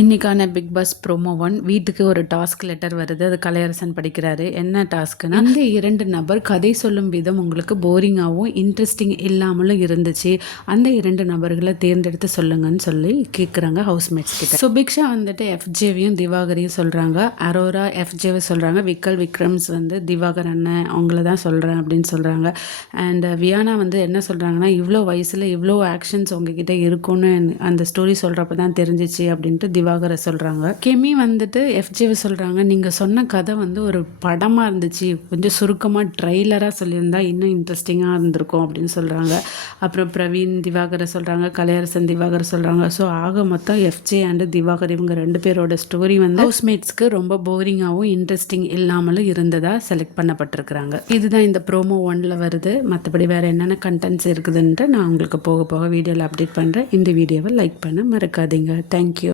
இன்னைக்கான big pass promo 1 வீட்டுக்கு ஒரு டாஸ்க் லெட்டர் வருது. அது கலையரசன் படிக்கிறாரு. என்ன டாஸ்க்னா, இந்த 2 நபர் கதை சொல்லும் விதம் உங்களுக்கு போரிங்காகவும் இன்ட்ரெஸ்டிங் இல்லாமலும் இருந்துச்சு. அந்த 2 நபர்களை தேர்ந்தெடுத்து சொல்லுங்கன்னு சொல்லி கேட்குறாங்க ஹவுஸ்மேட்ஸ் கிட்ட. சுபிக்ஷா வந்துட்டு எஃப்ஜேவையும் திவாகரையும் சொல்கிறாங்க. அரோரா எஃப்ஜேவை சொல்கிறாங்க. விக்ரம்ஸ் வந்து திவாகர் அண்ணன் அவங்கள தான் சொல்கிறேன் அப்படின்னு சொல்கிறாங்க. அண்ட் வியானா வந்து என்ன சொல்கிறாங்கன்னா, இவ்வளோ வயசில் இவ்வளோ ஆக்ஷன்ஸ் உங்ககிட்ட இருக்கும்னு அந்த ஸ்டோரி சொல்கிறப்ப தான் தெரிஞ்சிச்சு அப்படின்ட்டு திவாகரை சொல்கிறாங்க. கெமி வந்துட்டு எஃப்ஜேவை சொல்கிறாங்க, நீங்கள் சொன்ன கதை வந்து ஒரு படமாக இருந்துச்சு, கொஞ்சம் சுருக்கமாக ட்ரெய்லராக சொல்லியிருந்தா இன்னும் இன்ட்ரெஸ்டிங்காக இருந்திருக்கும் அப்படின்னு சொல்கிறாங்க. அப்புறம் பிரவீன் திவாகரை சொல்கிறாங்க, கலையரசன் திவாகர் சொல்கிறாங்க. ஸோ ஆக மொத்தம் எஃப்ஜே அண்டு திவாகர் இவங்க 2 பேரோட ஸ்டோரி வந்து ஹவுஸ்மேட்ஸ்க்கு ரொம்ப போரிங்காகவும் இன்ட்ரெஸ்டிங் இல்லாமலும் இருந்ததாக செலக்ட் பண்ணப்பட்டிருக்கிறாங்க. இதுதான் இந்த ப்ரோமோ 1ல் வருது. மற்றபடி வேறு என்னென்ன கண்டென்ட்ஸ் இருக்குதுன்ட்டு நான் உங்களுக்கு போக போக வீடியோவில் அப்டேட் பண்ணுறேன். இந்த வீடியோவை லைக் பண்ண மறக்காதீங்க. தேங்க்யூ.